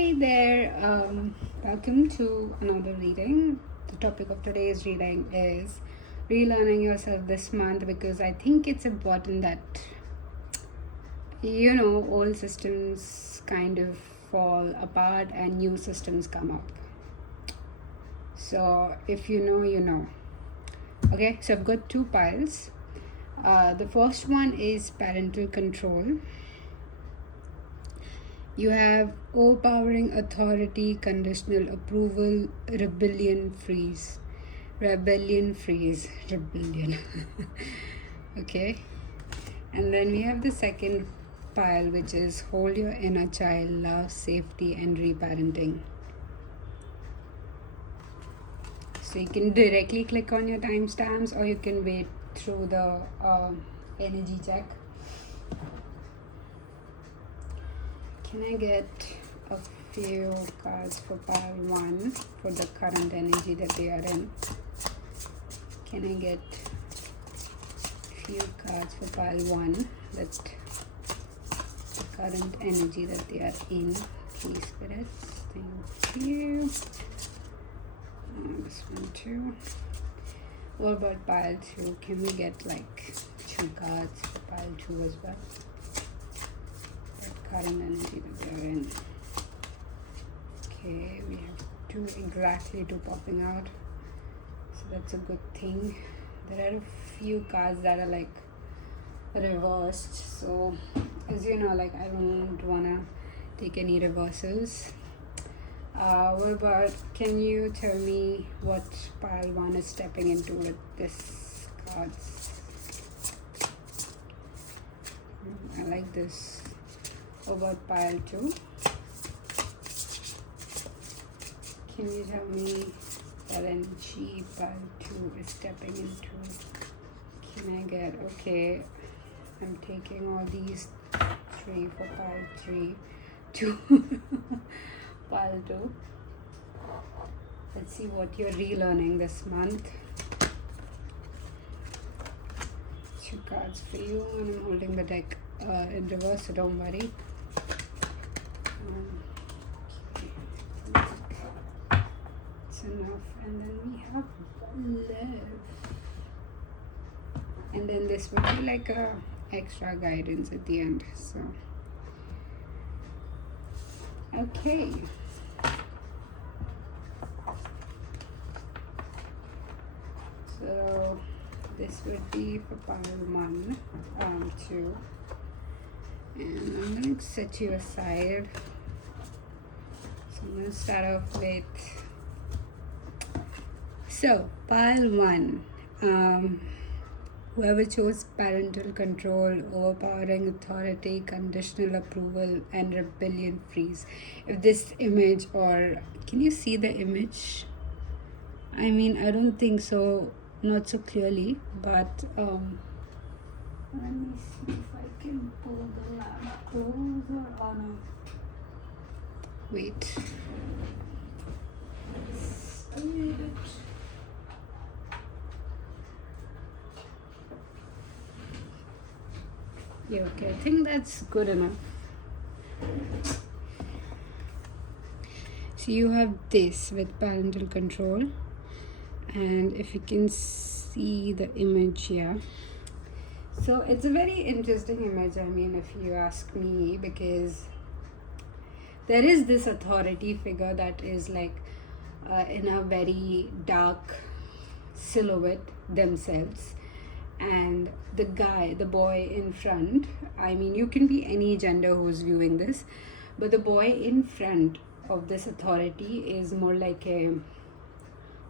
Hey there, welcome to another reading. The topic of today's reading is relearning yourself this month because I think it's important that old systems kind of fall apart and new systems come up. So, if you know, you know. Okay, so I've got two piles. The first one is parental control. You have overpowering authority, conditional approval, rebellion, freeze. Rebellion. Okay. And then we have the second pile, which is hold your inner child, love, safety, and reparenting. So you can directly click on your timestamps, or you can wait through the energy check. Can I get a few cards for pile 1 for the current energy that they are in? Can I get a few cards for pile 1 that the current energy that they are in, please, spirits? Thank you. This one too. What about pile 2? Can we get like 2 cards for pile 2 as well? Current energy that they're in. Okay, we have exactly two popping out, so that's a good thing. There are a few cards that are like reversed, so as you know, like I don't wanna take any reversals. What about, can you tell me what pile 1 is stepping into with this cards? I like this. About pile 2, can you tell me what energy pile 2 is stepping into? Can I get, okay, I'm taking all these 3 for pile 3, 2 pile 2. Let's see what you're relearning this month. 2 cards for you, and I'm holding the deck in reverse, so don't worry. It's enough, and then we have love, and then this will be like a extra guidance at the end. So okay, so this would be for pile 1, 2, and I'm going to set you aside. So I'm going to start off with, so pile 1, whoever chose parental control, overpowering authority, conditional approval, and rebellion, freeze. If this image, or can you see the image? I mean, I don't think so, not so clearly, but let me see if I can pull the lamp closer. Oh no. Wait. I made it. Yeah, okay. I think that's good enough. So you have this with parental control, and if you can see the image here. So it's a very interesting image, I mean, if you ask me, because there is this authority figure that is like in a very dark silhouette themselves, and the boy in front, I mean, you can be any gender who's viewing this, but the boy in front of this authority is more like a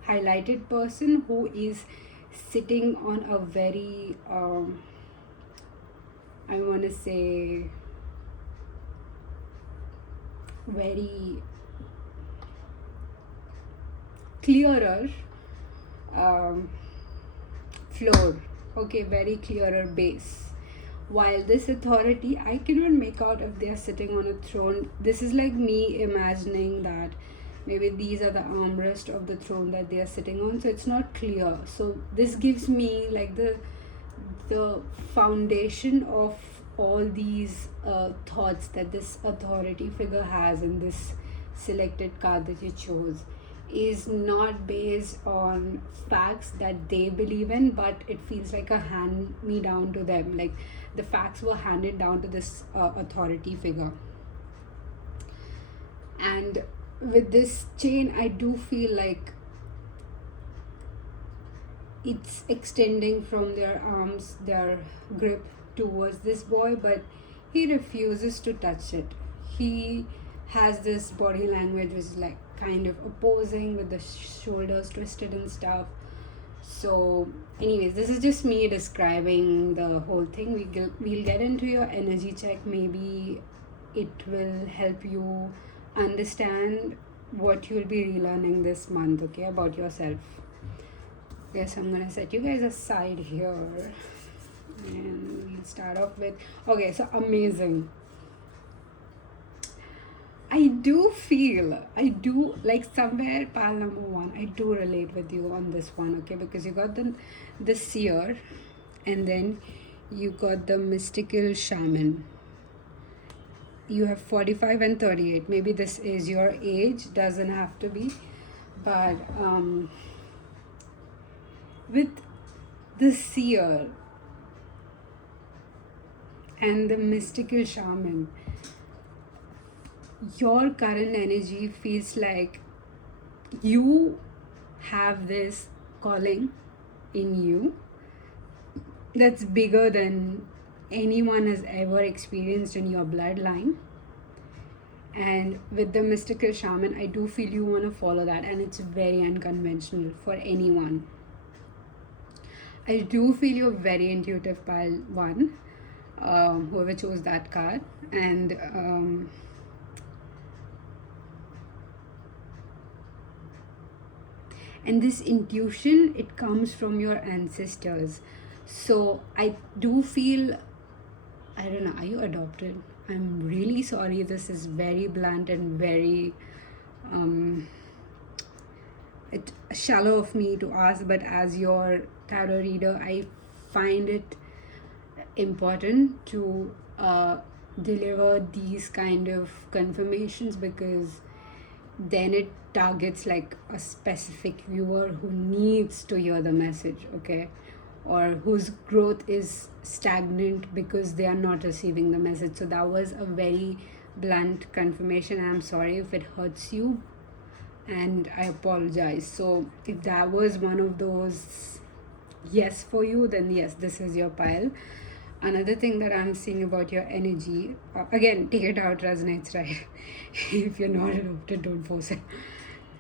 highlighted person who is sitting on a very I want to say very clearer floor, okay, very clearer base, while this authority, I cannot make out if they are sitting on a throne. This is like me imagining that maybe these are the armrest of the throne that they are sitting on, so it's not clear. So this gives me like the foundation of all these thoughts that this authority figure has in this selected card that you chose is not based on facts that they believe in, but it feels like a hand me down to them. Like the facts were handed down to this authority figure. And with this chain, I do feel like it's extending from their arms, their grip towards this boy, but he refuses to touch it. He has this body language which is like kind of opposing, with the shoulders twisted and stuff. So anyways, this is just me describing the whole thing. We'll get into your energy check. Maybe it will help you understand what you'll be relearning this month, okay, about yourself. Yes, I'm gonna set you guys aside here, and we'll start off with, okay, so amazing. I do like somewhere pile number 1, I do relate with you on this one, okay, because you got the seer, and then you got the mystical shaman. You have 45 and 38. Maybe this is your age, doesn't have to be, but with the seer and the mystical shaman, your current energy feels like you have this calling in you that's bigger than anyone has ever experienced in your bloodline. And with the mystical shaman, I do feel you want to follow that, and it's very unconventional for anyone. I do feel you're very intuitive, pile 1, whoever chose that card. And this intuition, it comes from your ancestors. So I do feel, I don't know, are you adopted? I'm really sorry, this is very blunt and very shallow of me to ask, but as your tarot reader, I find it important to deliver these kind of confirmations, because then it targets like a specific viewer who needs to hear the message, okay, or whose growth is stagnant because they are not receiving the message. So that was a very blunt confirmation. I'm sorry if it hurts you, and I apologize. So if that was one of those yes for you, then yes, this is your pile. Another thing that I'm seeing about your energy, again, take it out, resonates, right? If you're not adopted, don't force it.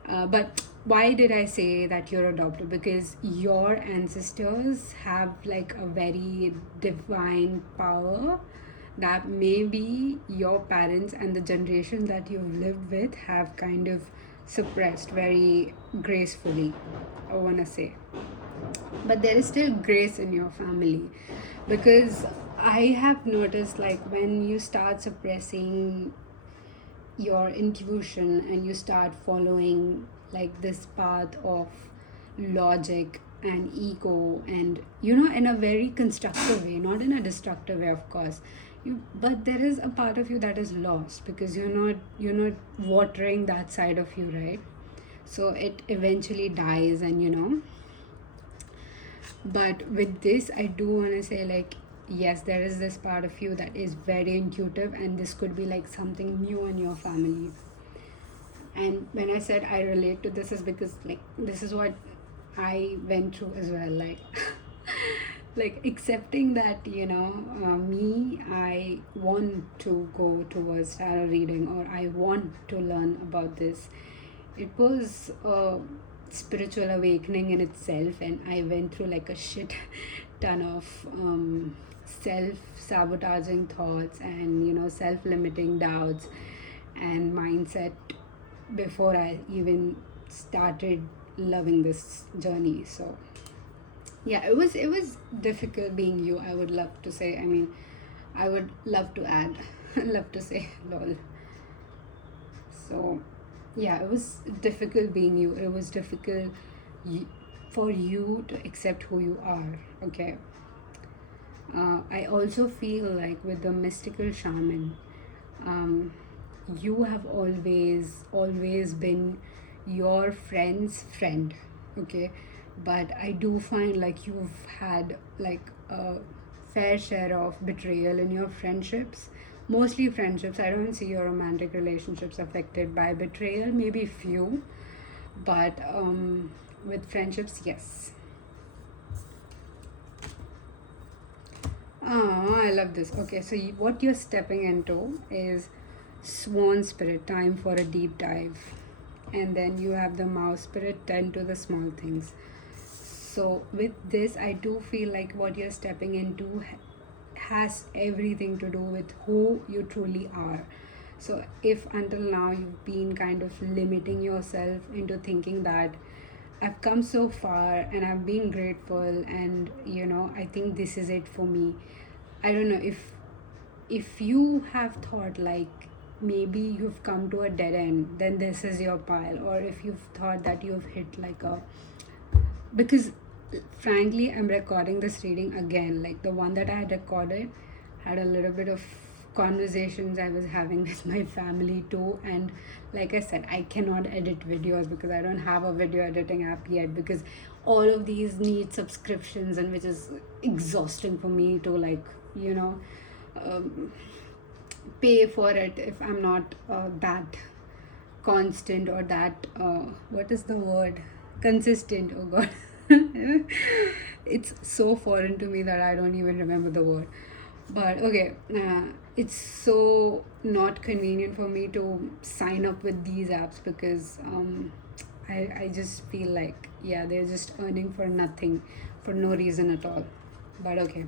But why did I say that you're adopted? Because your ancestors have like a very divine power that maybe your parents and the generation that you've lived with have kind of suppressed very gracefully, I want to say. But there is still grace in your family, because I have noticed, like, when you start suppressing your intuition and you start following like this path of logic and ego, and in a very constructive way, not in a destructive way, of course, but there is a part of you that is lost because you're not watering that side of you, right? So it eventually dies, and but with this, I do want to say, like, yes, there is this part of you that is very intuitive, and this could be like something new in your family. And when I said I relate to this, is because like this is what I went through as well, like like accepting that me, I want to go towards tarot reading, or I want to learn about this. It was a spiritual awakening in itself, and I went through like a shit ton of self-sabotaging thoughts and self-limiting doubts and mindset before I even started loving this journey. So yeah, it was difficult being you, I would love to say. I mean, I would love to add love to say lol. So yeah, it was difficult being you. It was difficult for you to accept who you are, okay? I also feel like with the mystical shaman, you have always been your friend's friend, okay? But I do find like you've had like a fair share of betrayal in your friendships, mostly friendships. I don't see your romantic relationships affected by betrayal, maybe few, but with friendships, yes. Oh, I love this. Okay, so what you're stepping into is swan spirit, time for a deep dive. And then you have the mouse spirit, tend to the small things. So, with this, I do feel like what you're stepping into has everything to do with who you truly are. So, if until now you've been kind of limiting yourself into thinking that I've come so far and I've been grateful, and I think this is it for me. I don't know if you have thought like maybe you've come to a dead end, then this is your pile. Or if you've thought that you've hit like a, because frankly I'm recording this reading again, like the one that I had recorded had a little bit of conversations I was having with my family too. And like I said, I cannot edit videos because I don't have a video editing app yet, because all of these need subscriptions, and which is exhausting for me to like um, pay for it if I'm not that constant, or that what is the word, consistent. Oh god. It's so foreign to me that I don't even remember the word. But okay, it's so not convenient for me to sign up with these apps, because I just feel like, yeah, they're just earning for nothing, for no reason at all. But okay.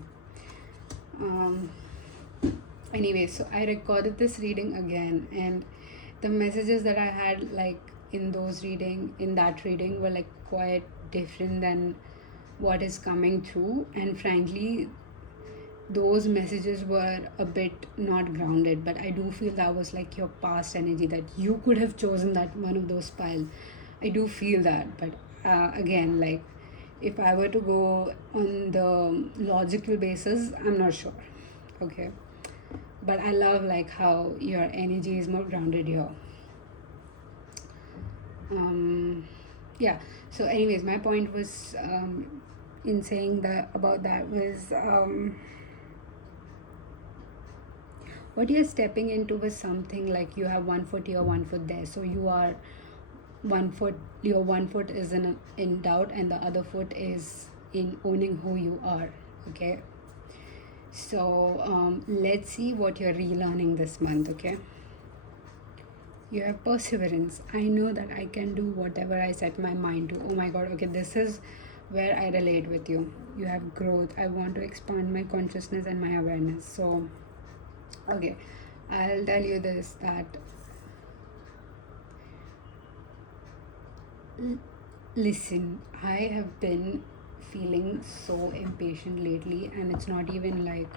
um, Anyway, so I recorded this reading again, and the messages that I had like in that reading were like quite different than what is coming through. And frankly, those messages were a bit not grounded, but I do feel that was like your past energy, that you could have chosen that one of those pile. I do feel that. But again, like if I were to go on the logical basis, I'm not sure. Okay, but I love like how your energy is more grounded here. Yeah, so anyways, my point was in saying that about that was what you're stepping into was something like you have one foot here, one foot there. So you are your one foot is in doubt, and the other foot is in owning who you are. Okay, so let's see what you're relearning this month. Okay, you have perseverance. I know that I can do whatever I set my mind to. Oh my god, okay, this is where I relate with you. You have growth. I want to expand my consciousness and my awareness. So okay, I'll tell you this, that listen, I have been feeling so impatient lately, and it's not even like,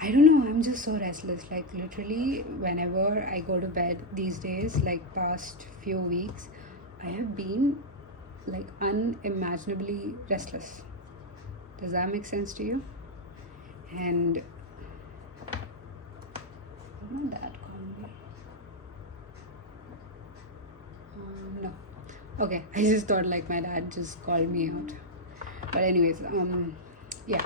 I don't know, I'm just so restless. Like literally whenever I go to bed these days, like past few weeks, I have been like unimaginably restless. Does that make sense to you? And not that call me. No. Okay, I just thought like my dad just called me out. But anyways, yeah.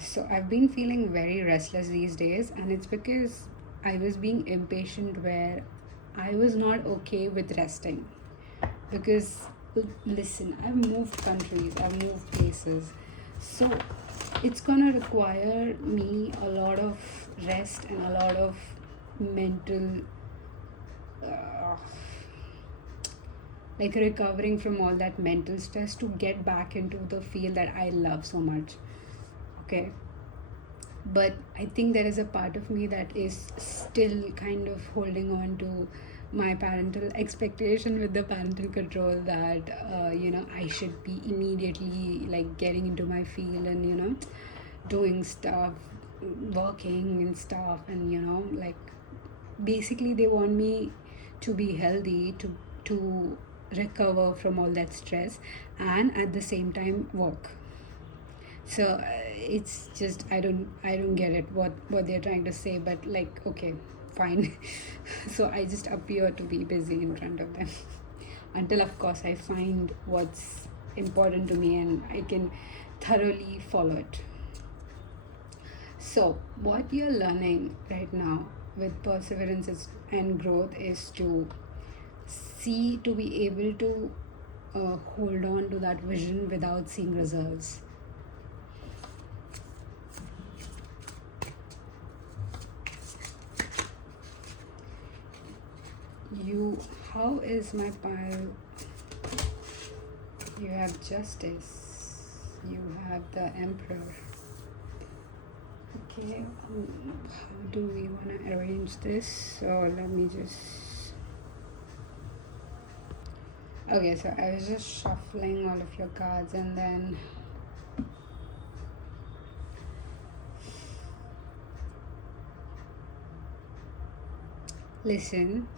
So I've been feeling very restless these days, and it's because I was being impatient where I was not okay with resting. Because listen, I've moved countries, I've moved places, so it's gonna require me a lot of rest and a lot of mental uh, like recovering from all that mental stress to get back into the field that I love so much. Okay, but I think there is a part of me that is still kind of holding on to my parental expectation with the parental control, that I should be immediately like getting into my field and doing stuff, working and stuff, and like basically they want me to be healthy, to recover from all that stress, and at the same time work. So it's just I don't get it what they're trying to say. But like, okay, find so I just appear to be busy in front of them until of course I find what's important to me and I can thoroughly follow it. So what you're learning right now with perseverance and growth is to be able to hold on to that vision without seeing results. How is my pile? You have justice, you have the emperor. Okay, how do we want to arrange this? So let me just, okay, so I was just shuffling all of your cards and then listen.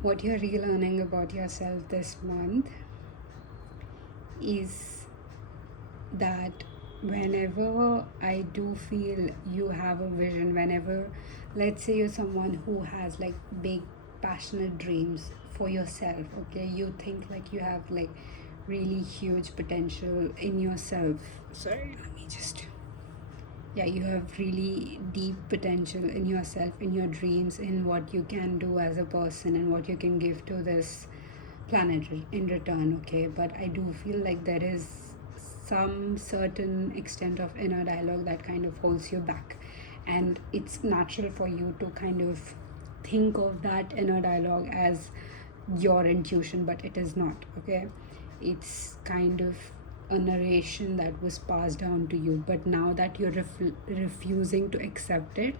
What you're relearning about yourself this month is that whenever I do feel you have a vision, whenever, let's say you're someone who has like big passionate dreams for yourself, okay, you think like you have like really huge potential in yourself. Sorry, let me just, yeah, you have really deep potential in yourself, in your dreams, in what you can do as a person and what you can give to this planet in return, okay? But I do feel like there is some certain extent of inner dialogue that kind of holds you back, and it's natural for you to kind of think of that inner dialogue as your intuition, but it is not, okay? It's kind of a narration that was passed down to you, but now that you're refusing to accept it,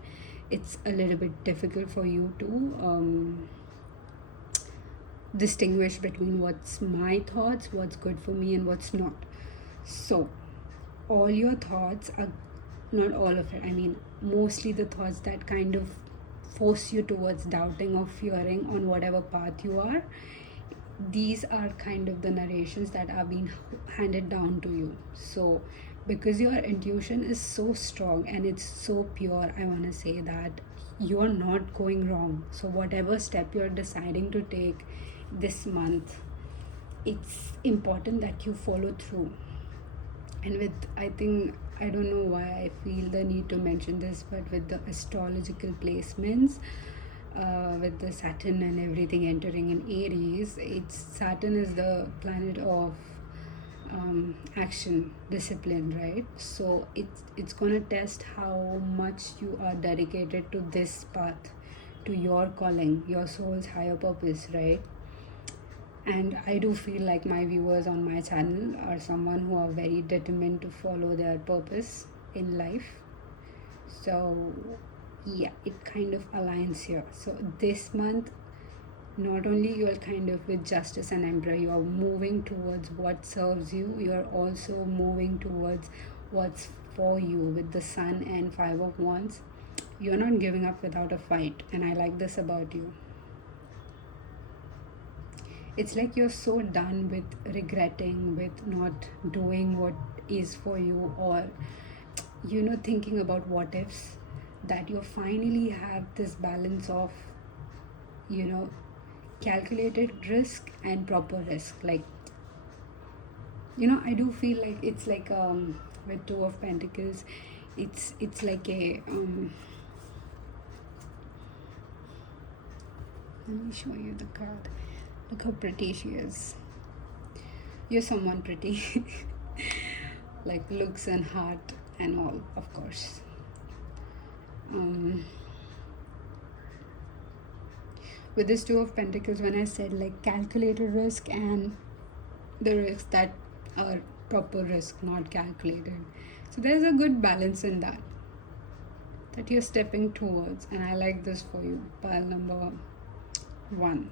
it's a little bit difficult for you to distinguish between what's my thoughts, what's good for me, and what's not. So all your thoughts are, not all of it, I mean mostly the thoughts that kind of force you towards doubting or fearing on whatever path you are, these are kind of the narrations that are being handed down to you. So because your intuition is so strong and it's so pure, I want to say that you are not going wrong. So whatever step you're deciding to take this month, it's important that you follow through. And with, I think, I don't know why I feel the need to mention this, but with the astrological placements, with the Saturn and everything entering in Aries, Saturn is the planet of action, discipline, right? So it's gonna test how much you are dedicated to this path, to your calling, your soul's higher purpose, right? And I do feel like my viewers on my channel are someone who are very determined to follow their purpose in life. So yeah, it kind of aligns here. So this month, not only you are kind of with justice and emperor, you are moving towards what serves you, you are also moving towards what's for you with the sun and 5 of wands. You're not giving up without a fight, and I like this about you. It's like you're so done with regretting, with not doing what is for you, or thinking about what ifs, that you finally have this balance of calculated risk and proper risk. Like I do feel like it's like with 2 of Pentacles, it's like a let me show you the card. Look how pretty she is. You're someone pretty. Like looks and heart and all, of course. With this 2 of Pentacles, when I said like calculated risk and the risks that are proper risk, not calculated. So there's a good balance in that you're stepping towards, and I like this for you. Pile number 1.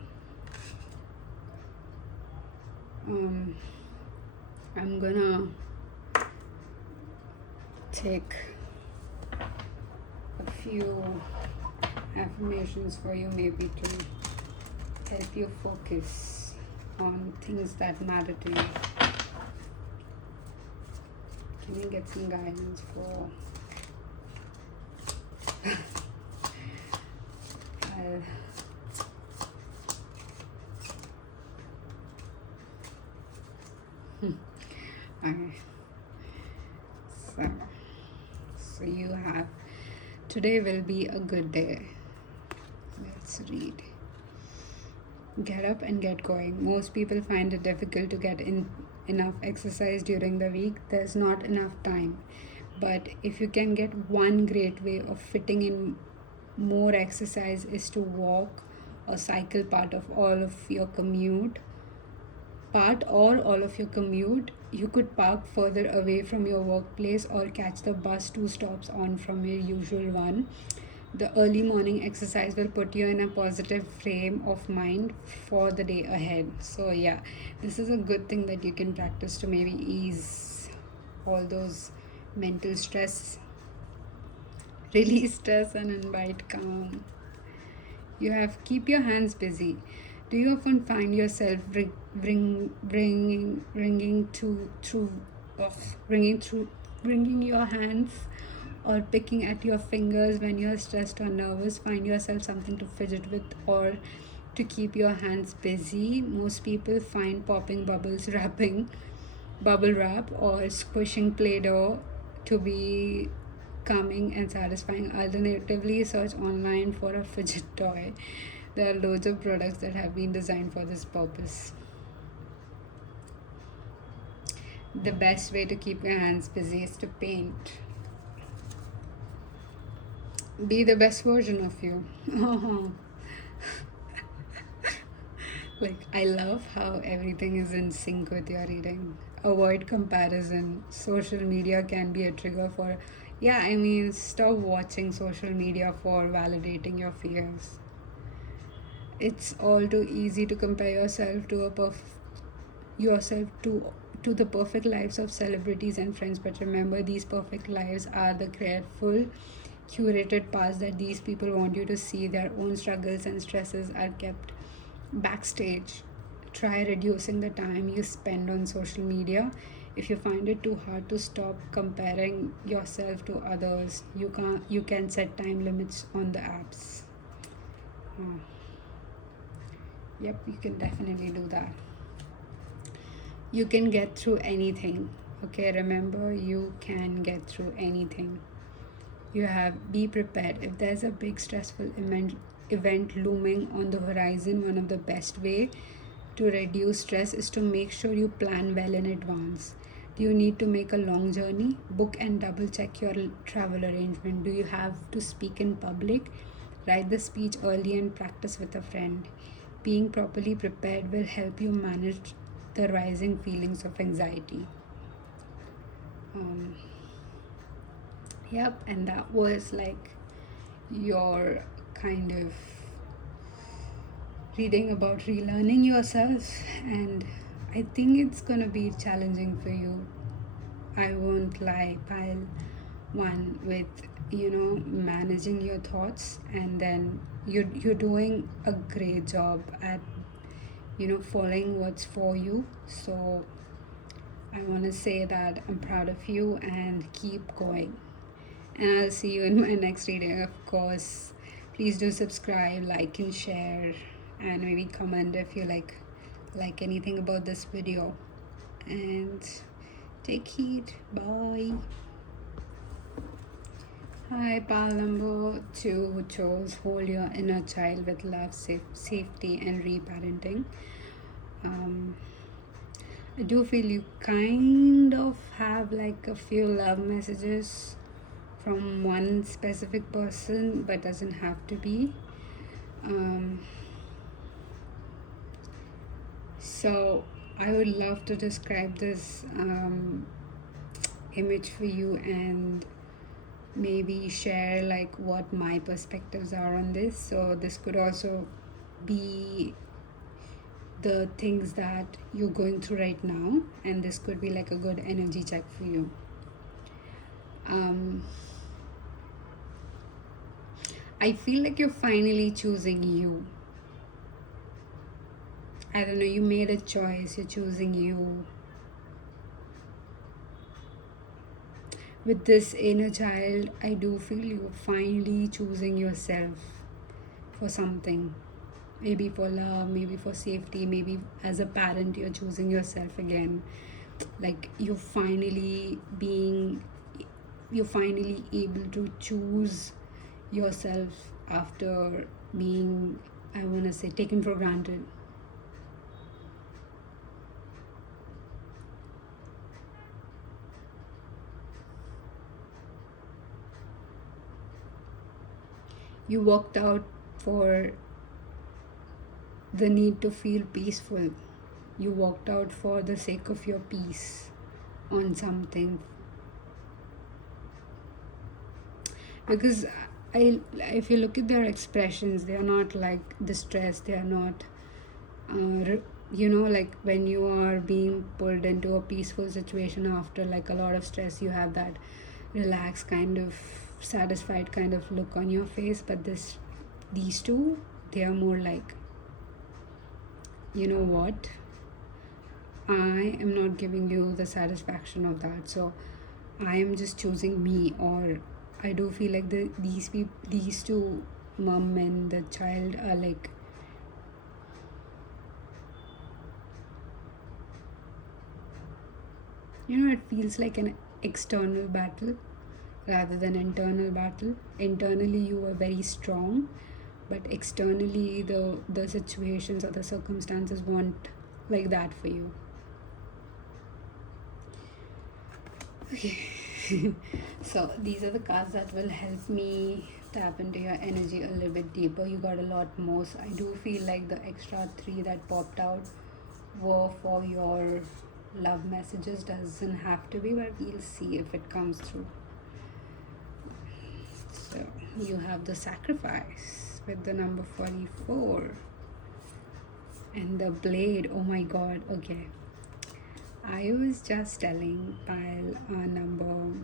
I'm gonna take a few affirmations for you, maybe to help you focus on things that matter to you. Can you get some guidance for well. Okay. So, so you have, today will be a good day. Let's read. Get up and get going. Most people find it difficult to get in enough exercise during the week. There's not enough time. But if you can get one great way of fitting in more exercise is to walk or cycle part of your commute or all of your commute. You could park further away from your workplace or catch the bus 2 stops on from your usual one. The early morning exercise will put you in a positive frame of mind for the day ahead. So, yeah, this is a good thing that you can practice to maybe ease all those mental stress, release stress, and invite calm. You have keep your hands busy. Do you often find yourself ringing your hands or picking at your fingers when you're stressed or nervous? Find yourself something to fidget with or to keep your hands busy. Most people find popping bubbles, wrapping bubble wrap, or squishing Play-Doh to be calming and satisfying. Alternatively, search online for a fidget toy. There are loads of products that have been designed for this purpose. The best way to keep your hands busy is to paint. Be the best version of you. Like, I love how everything is in sync with your reading. Avoid comparison. Social media can be a trigger for, yeah, I mean, stop watching social media for validating your fears. It's all too easy to compare yourself to the perfect lives of celebrities and friends, but remember, these perfect lives are the careful curated paths that these people want you to see. Their own struggles and stresses are kept backstage. Try reducing the time you spend on social media. If you find it too hard to stop comparing yourself to others, you can set time limits on the apps. Yep, you can definitely do that. You can get through anything. Okay, remember, you can get through anything. Be prepared. If there's a big stressful event looming on the horizon, one of the best way to reduce stress is to make sure you plan well in advance. Do you need to make a long journey? Book and double check your travel arrangement. Do you have to speak in public? Write the speech early and practice with a friend. Being properly prepared will help you manage the rising feelings of anxiety. Yep, and that was like your kind of reading about relearning yourself, and I think it's gonna be challenging for you. I won't lie. Pile one with managing your thoughts, and then you're doing a great job at following what's for you. So I want to say that I'm proud of you and keep going. And I'll see you in my next reading. Of course, please do subscribe, like, and share, and maybe comment if you like anything about this video. And take heed. Bye. Hi, pal number 2, who chose Hold Your Inner Child with Love, Safety, and Reparenting. I do feel you kind of have like a few love messages from one specific person, but doesn't have to be. So I would love to describe this image for you and maybe share like what my perspectives are on this. So this could also be the things that you're going through right now, and this could be like a good energy check for you. I feel like you're finally choosing you. I don't know, you made a choice, you're choosing you. With this inner child, I do feel you're finally choosing yourself. for something. Maybe for love, maybe for safety, maybe as a parent you're choosing yourself again. Like you're finally able to choose yourself after being, I want to say, taken for granted. You walked out for the need to feel peaceful. You walked out for the sake of your peace on something. Because if you look at their expressions, they are not like distressed. They are not, like when you are being pulled into a peaceful situation after like a lot of stress, you have that relaxed kind of satisfied kind of look on your face. But these two, they are more like, you know what, I am not giving you the satisfaction of that, so I am just choosing me. Or I do feel like these two, mom and the child, are like, it feels like an external battle rather than internal battle. Internally you are very strong, but externally the situations or the circumstances want like that for you. Okay. So these are the cards that will help me tap into your energy a little bit deeper. You got a lot more, so I do feel like the extra 3 that popped out were for your love messages. Doesn't have to be, but we'll see if it comes through. So you have the Sacrifice with the number 44 and the Blade. Oh my god. Okay, I was just telling pile number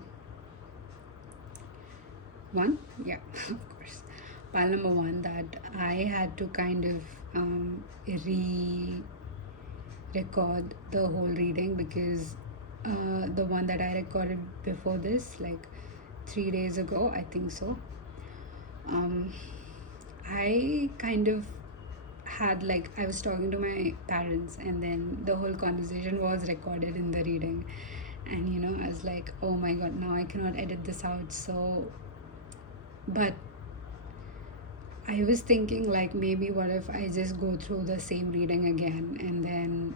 1, yeah, of course, pile number 1, that I had to kind of record the whole reading, because the one that I recorded before this, like 3 days ago, I think so, I kind of had, like, I was talking to my parents, and then the whole conversation was recorded in the reading, and I was like, oh my god, now I cannot edit this out. So, but I was thinking, like, maybe what if I just go through the same reading again, and then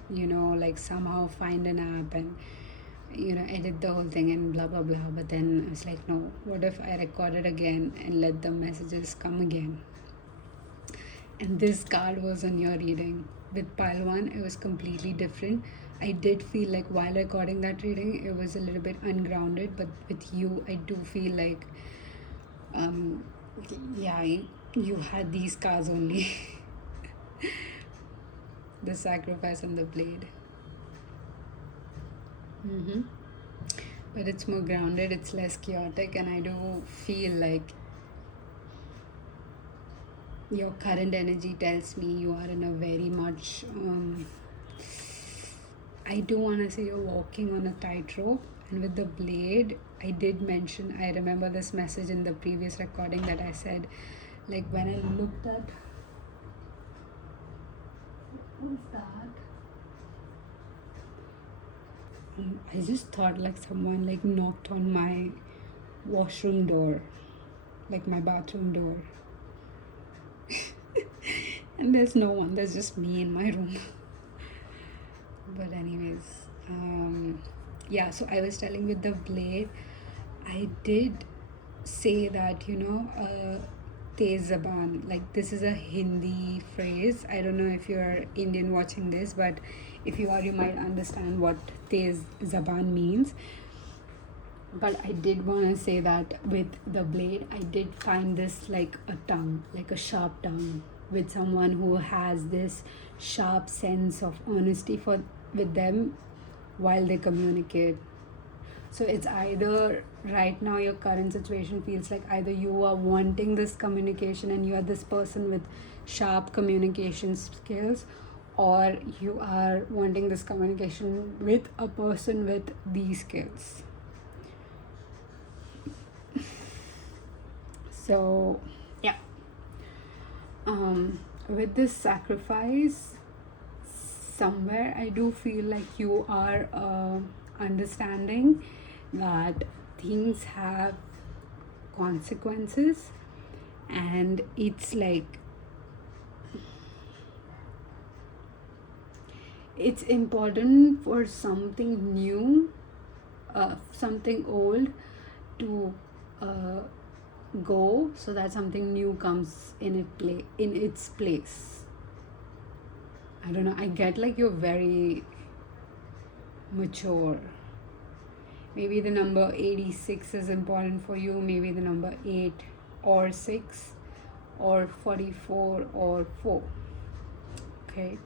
like somehow find an app and edit the whole thing and blah blah blah. But then I was like, no, what if I record it again and let the messages come again? And this card was on your reading. With pile 1, it was completely different. I did feel like while recording that reading, it was a little bit ungrounded, but with you, I do feel like, yeah, you had these cards only. The Sacrifice and the Blade. But it's more grounded, it's less chaotic, and I do feel like your current energy tells me you are in a very much, I do want to say you're walking on a tightrope. And with the Blade, I did mention, I remember this message in the previous recording that I said, like, when I looked at, what's that? I just thought like someone like knocked on my washroom door, like my bathroom door. And there's no one, there's just me in my room. But anyways, yeah, so I was telling with the Blade, I did say that, Tez Zaban, like, this is a Hindi phrase. I don't know if you're Indian watching this, but if you are, you might understand what Tez Zaban means. But I did want to say that with the Blade, I did find this like a tongue, like a sharp tongue, with someone who has this sharp sense of honesty with them while they communicate. So it's either right now your current situation feels like either you are wanting this communication and you are this person with sharp communication skills, or you are wanting this communication with a person with these skills. So yeah, with this sacrifice, somewhere I do feel like you are understanding that things have consequences, and it's like it's important for something new, something old to go, so that something new comes in its place. I don't know, I get like you're very mature. Maybe the number 86 is important for you, maybe the number 8 or 6 or 44 or 4. Okay,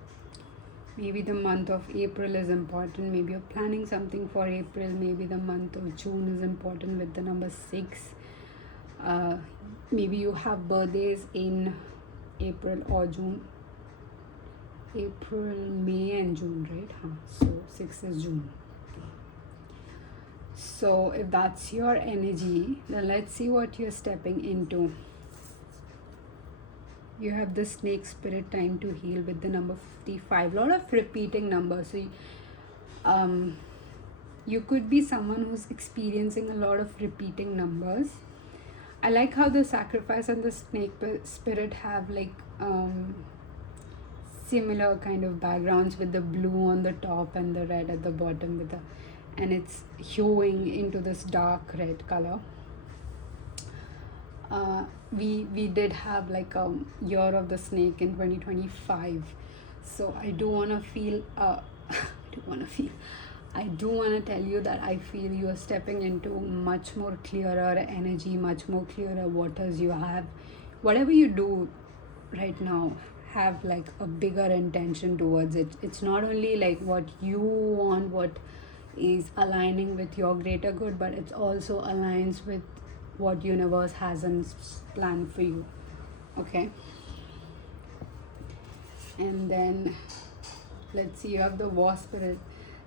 maybe the month of April is important, maybe you're planning something for April, maybe the month of June is important with the number 6. Maybe you have birthdays in April or June. April, May and June, right? So 6 is June. So if that's your energy, then let's see what you're stepping into. You have the snake spirit, time to heal with the number 55. A lot of repeating numbers. So you could be someone who's experiencing a lot of repeating numbers. I like how the sacrifice and the snake spirit have like similar kind of backgrounds, with the blue on the top and the red at the bottom, with the, and it's huing into this dark red color. We did have like a year of the snake in 2025, so I do want to feel I do want to tell you that I feel you are stepping into much more clearer energy, much more clearer waters. You have, whatever you do right now, have like a bigger intention towards it. It's not only like what you want, what is aligning with your greater good, but it also aligns with what universe has in plan for you. Okay, and then let's see, you have the war spirit.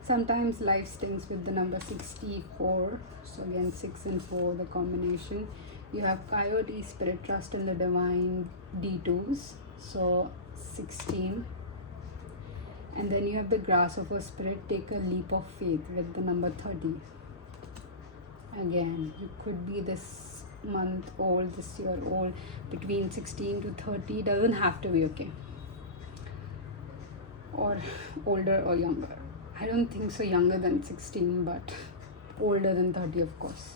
Sometimes life stings with the number 64, so again 6 and 4 the combination. You have coyote spirit, trust in the divine, D2s, so 16. And then you have the grasshopper spirit, take a leap of faith, with the number 30. Again, you could be this month old, this year old, between 16 to 30, doesn't have to be, okay, or older or younger. I don't think so younger than 16, but older than 30, of course.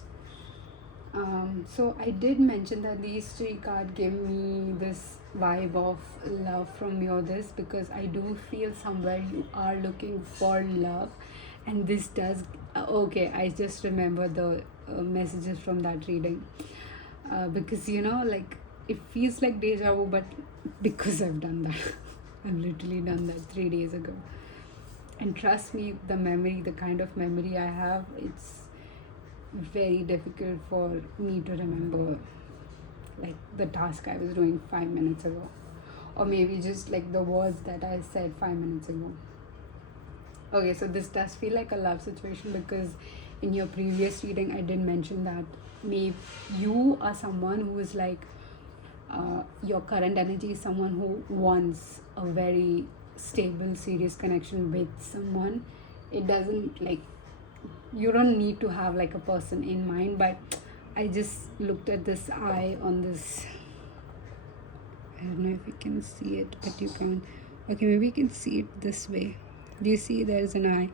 So I did mention that these 3 cards give me this vibe of love from your this, because I do feel somewhere you are looking for love, and this does okay, I just remember the messages from that reading, because you know, like it feels like deja vu, but because I've done that I've literally done that 3 days ago. And trust me, the memory, the kind of memory I have, it's very difficult for me to remember like the task I was doing 5 minutes ago, or maybe just like the words that I said 5 minutes ago. Okay, so this does feel like a love situation, because in your previous reading I did mention that maybe you are someone who is like your current energy is someone who wants a very stable, serious connection with someone. It doesn't like, you don't need to have like a person in mind, but I just looked at this eye on this. I don't know if you can see it, but you can. Okay, maybe you can see it this way. Do you see there's an eye?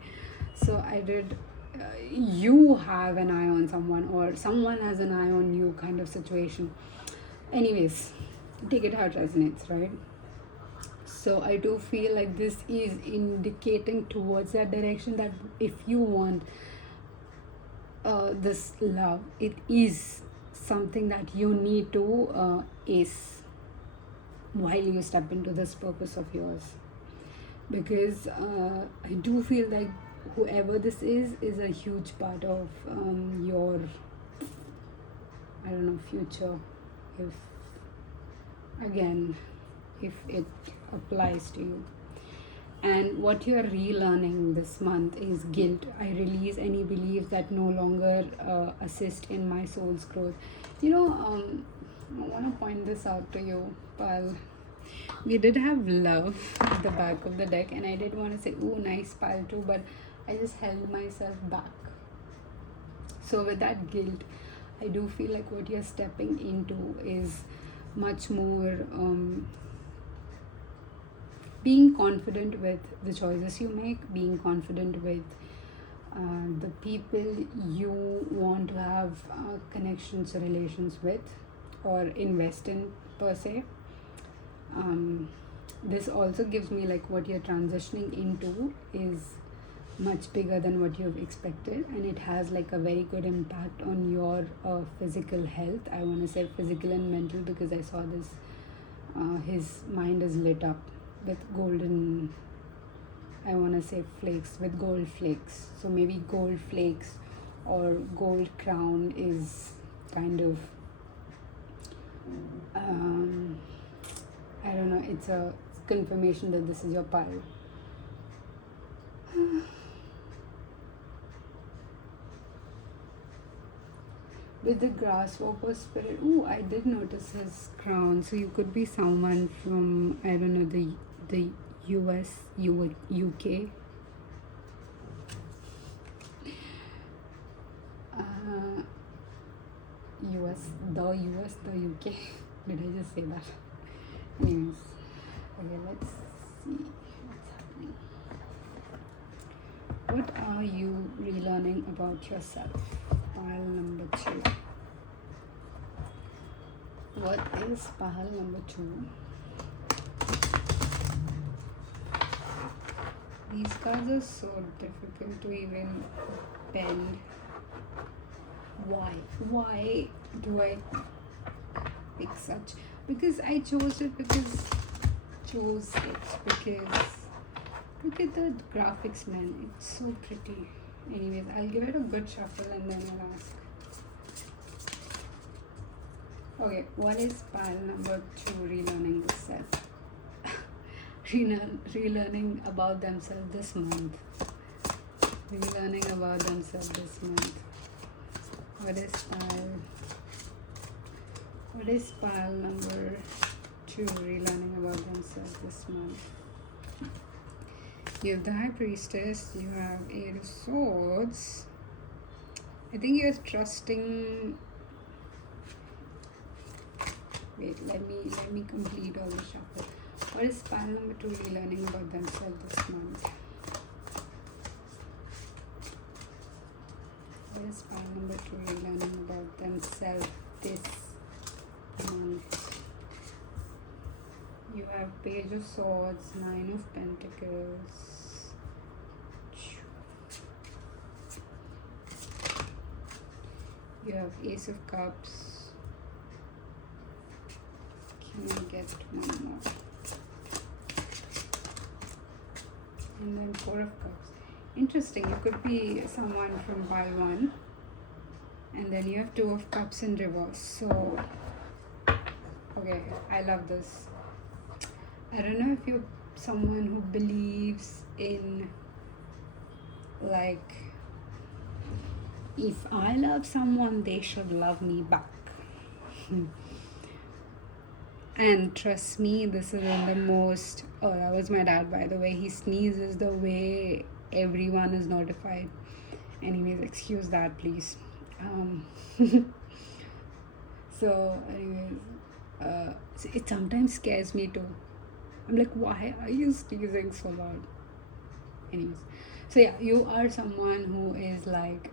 So I did, you have an eye on someone, or someone has an eye on you kind of situation. Anyways, take it how it resonates, right? So I do feel like this is indicating towards that direction, that if you want this love, it is something that you need to ace while you step into this purpose of yours. Because I do feel like whoever this is a huge part of your, I don't know, future, if it applies to you. And what you're relearning this month is guilt. I release any beliefs that no longer assist in my soul's growth. You know, I want to point this out to you, Pal. We did have love at the back of the deck, and I did want to say, oh, nice pile too, but I just held myself back. So with that guilt, I do feel like what you're stepping into is much more being confident with the choices you make, being confident with the people you want to have connections or relations with or invest in per se. This also gives me like what you're transitioning into is much bigger than what you've expected, and it has like a very good impact on your physical health. I want to say physical and mental, because I saw this his mind is lit up with golden, I want to say flakes, with gold flakes. So maybe gold flakes or gold crown is kind of I don't know, it's a confirmation that this is your pile. With the grasshopper spirit, oh, I did notice his crown. So you could be someone from, I don't know, the US, UK. US, the UK. Did I just say that? Anyways, okay, let's see what's happening. What are you relearning about yourself? Pile number 2. What is pile number 2? These cards are so difficult to even bend. Why do I pick such? Because I chose it because look at the graphics, man, it's so pretty. Anyways, I'll give it a good shuffle and then I'll ask. Okay, what is pile number 2 relearning this self? Relearning about themselves this month. Relearning about themselves this month. What is pile number 2 relearning about themselves this month? You have the High Priestess, you have Eight of Swords. I think you're trusting. Wait, let me complete all the shuffle. What is pile number 2 relearning about themselves this month? What is pile number 2 relearning about themselves this month? You have Page of Swords, Nine of Pentacles. You have Ace of Cups. Can we get one more? And then Four of Cups. Interesting, you could be someone from pile 1. And then you have Two of Cups in reverse. So, okay, I love this. I don't know if you're someone who believes in, like, if I love someone, they should love me back. And trust me, this is in the most, oh, that was my dad, by the way. He sneezes the way everyone is notified. Anyways, excuse that, please. So, anyways, it sometimes scares me too. I'm like, why are you sneezing so loud? Anyways, so yeah, you are someone who is like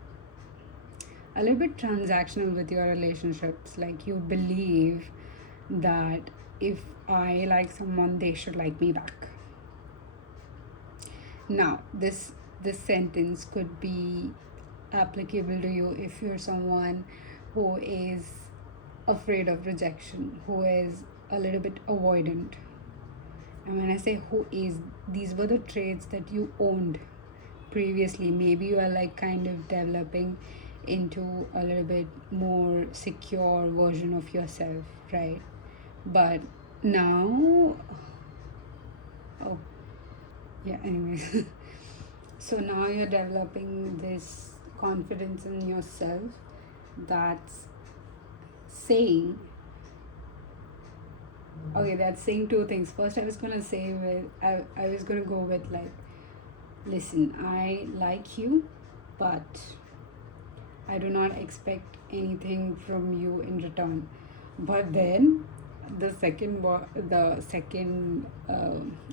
a little bit transactional with your relationships. Like, you believe that if I like someone, they should like me back. Now, this sentence could be applicable to you if you're someone who is afraid of rejection, who is a little bit avoidant. And when I say who is, these were the traits that you owned previously. Maybe you are like kind of developing into a little bit more secure version of yourself, right? But now, oh yeah, anyways. So now you're developing this confidence in yourself that's saying Okay, that's saying two things. First, I was gonna say I was gonna go with like, listen, I like you, but I do not expect anything from you in return. But then the second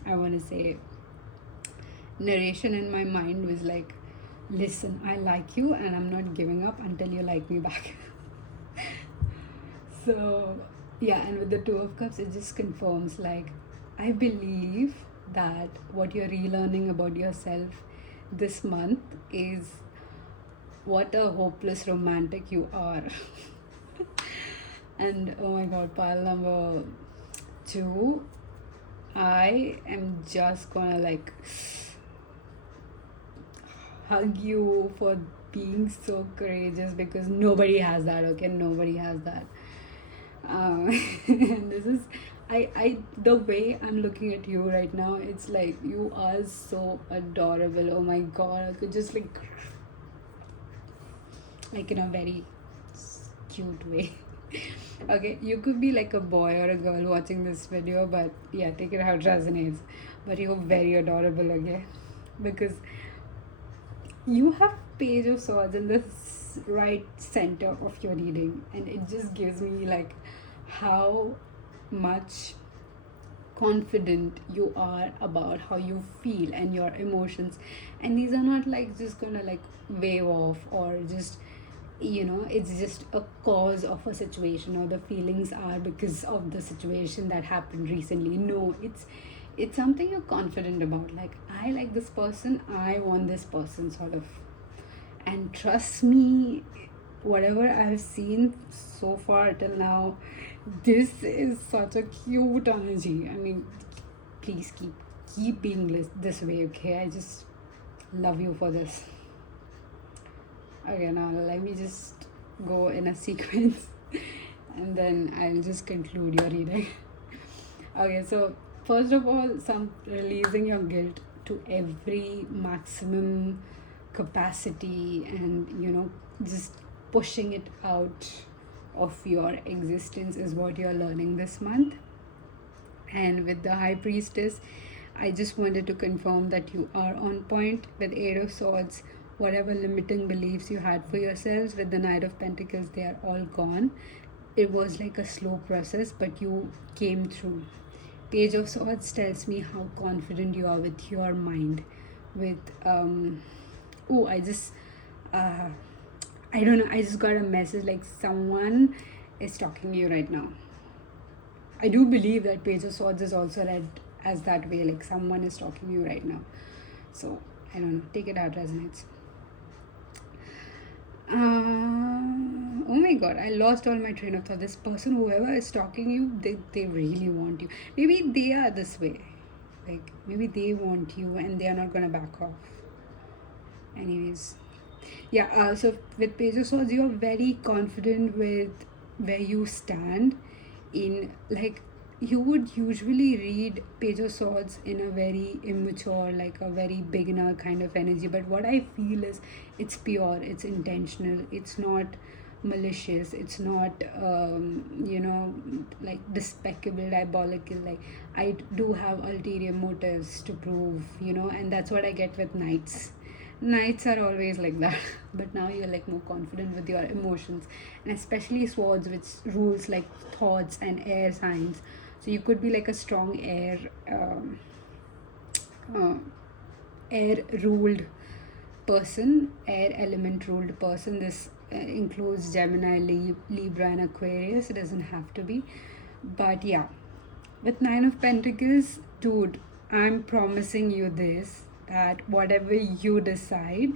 I want to say narration in my mind was like, listen, I like you and I'm not giving up until you like me back. So yeah, and with the Two of Cups, it just confirms like, I believe that what you're relearning about yourself this month is what a hopeless romantic you are. And oh my god, pile number two, I am just gonna like hug you for being so courageous, because nobody has that, okay? Nobody has that. And this is, the way I'm looking at you right now, it's like you are so adorable. Oh my god, I could just like in a very cute way. Okay, you could be like a boy or a girl watching this video, but yeah, take it how it resonates. But you're very adorable, okay? Because you have Page of Swords in the right center of your reading, and it just gives me like how much confident you are about how you feel and your emotions. And these are not like just gonna like wave off, or just, it's just a cause of a situation, or the feelings are because of the situation that happened recently. No, it's something you're confident about, like, I like this person, I want this person, sort of. And trust me, whatever I've seen so far till now, this is such a cute energy. I mean, please keep being this way, okay? I just love you for this. Okay, now let me just go in a sequence and then I'll just conclude your reading. Okay, so first of all, some releasing your guilt to every maximum capacity, and just pushing it out of your existence is what you're learning this month. And with the High Priestess, I just wanted to confirm that you are on point with Eight of Swords. Whatever limiting beliefs you had for yourselves with the Knight of Pentacles, they are all gone. It was like a slow process, but you came through. Page of Swords tells me how confident you are with your mind. With I don't know, I just got a message like someone is talking to you right now. I do believe that Page of Swords is also read as that way, like someone is talking to you right now. So I don't know, take it how it resonates. Oh my god, I lost all my train of thought. This person, whoever is talking you, they really want you. Maybe they are this way, like maybe they want you and they are not gonna back off. Anyways, yeah, so with Page of Swords, you're very confident with where you stand. In like, you would usually read Page of Swords in a very immature, like a very beginner kind of energy, but what I feel is it's pure, it's intentional, it's not malicious, it's not like despicable, diabolical. Like, I do have ulterior motives to prove, and that's what I get with knights are always like that. But now you're like more confident with your emotions, and especially swords, which rules like thoughts and air signs. So you could be like a strong air ruled person, air element ruled person. This includes Gemini, Libra and Aquarius. It doesn't have to be, but yeah, with Nine of Pentacles, dude, I'm promising you this, that whatever you decide,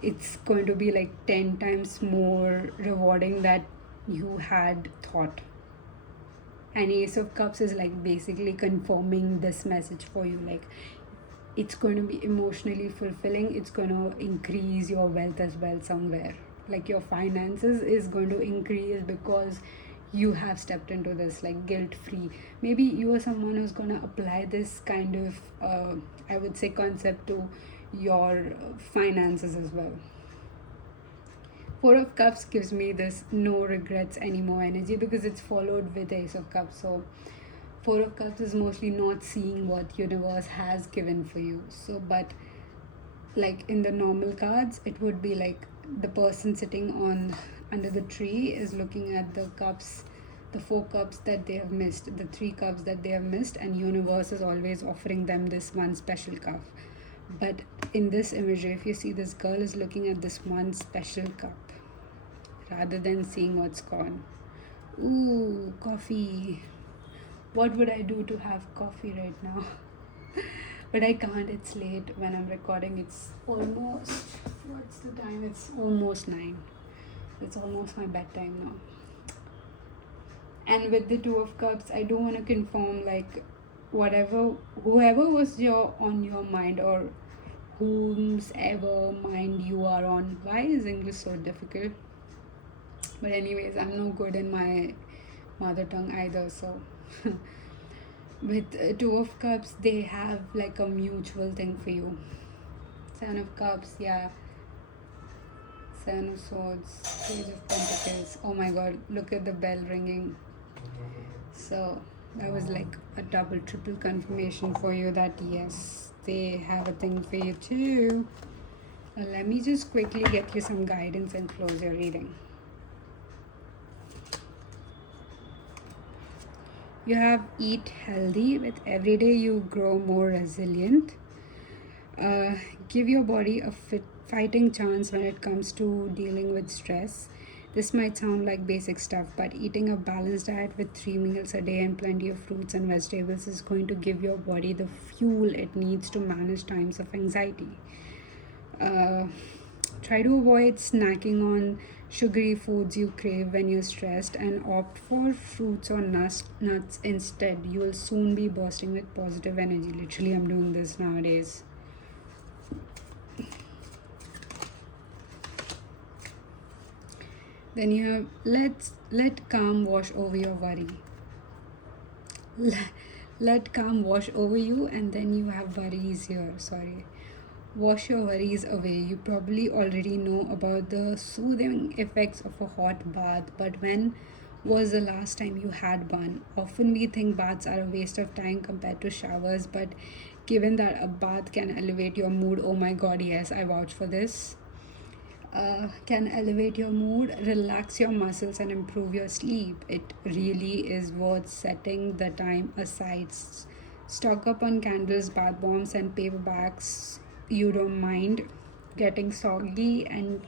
it's going to be like 10 times more rewarding that you had thought. And Ace of Cups is like basically confirming this message for you, like it's going to be emotionally fulfilling, it's going to increase your wealth as well somewhere, like your finances is going to increase because you have stepped into this like guilt free. Maybe you are someone who's going to apply this kind of I would say concept to your finances as well. Four of Cups gives me this no regrets anymore energy, because it's followed with Ace of Cups. So Four of Cups is mostly not seeing what universe has given for you. So, but like in the normal cards, it would be like the person sitting on under the tree is looking at the cups, the 4 cups that they have missed, the 3 cups that they have missed, and universe is always offering them this one special cup. But in this imagery, if you see, this girl is looking at this one special cup rather than seeing what's gone. Ooh, coffee. What would I do to have coffee right now? But I can't, it's late when I'm recording. It's almost, what's the time? It's almost 9. It's almost my bedtime now. And with the 2 of Cups, I do want to confirm, like, whoever was on your mind, or whomsoever mind you are on. Why is English so difficult? But anyways, I'm no good in my mother tongue either, so with 2 of Cups, they have like a mutual thing for you. 7 of Cups, yeah. 7 of Swords, Page of Pentacles. Oh my god, look at the bell ringing. So that was like a double, triple confirmation for you that yes, they have a thing for you too. Now let me just quickly get you some guidance and close your reading. You have eat healthy. With every day you grow more resilient. Give your body a fighting chance when it comes to dealing with stress. This might sound like basic stuff, but eating a balanced diet with 3 meals a day and plenty of fruits and vegetables is going to give your body the fuel it needs to manage times of anxiety. Try to avoid snacking on sugary foods you crave when you're stressed, and opt for fruits or nuts instead. You will soon be bursting with positive energy. Literally, I'm doing this nowadays. Then you have let calm wash over your worry. Let calm wash over you, and then you have worries here. Sorry. Wash your worries away. You probably already know about the soothing effects of a hot bath, but when was the last time you had one? Often we think baths are a waste of time compared to showers, but given that a bath can elevate your mood, oh my god, yes, I vouch for this. Can elevate your mood, relax your muscles, and improve your sleep. It really is worth setting the time aside. Stock up on candles, bath bombs, and paperbacks you don't mind getting soggy, and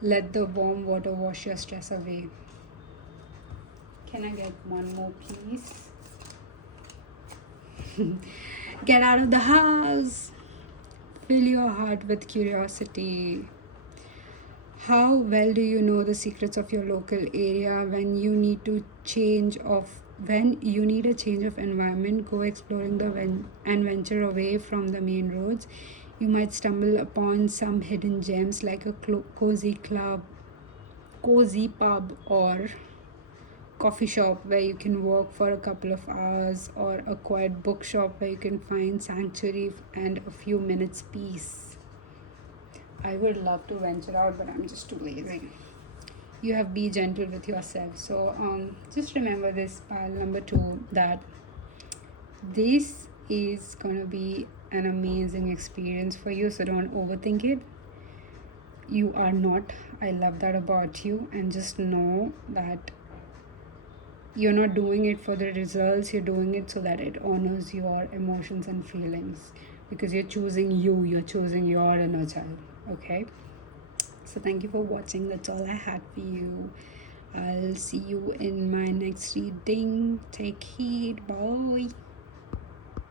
let the warm water wash your stress away. Can I get one more, please? Get out of the house. Fill your heart with curiosity. How well do you know the secrets of your local area? When you need a change of environment, go exploring and venture away from the main roads. You might stumble upon some hidden gems like a cozy pub, or coffee shop where you can work for a couple of hours, or a quiet bookshop where you can find sanctuary and a few minutes peace. I would love to venture out, but I'm just too lazy. You have be gentle with yourself. So just remember this, pile number 2, that this is gonna be an amazing experience for you, so don't overthink it. You are not. I love that about you, and just know that you're not doing it for the results. You're doing it so that it honors your emotions and feelings, because you're choosing you're choosing your inner child. Okay, so thank you for watching. That's all I had for you. I'll see you in my next reading. Take heed. Bye.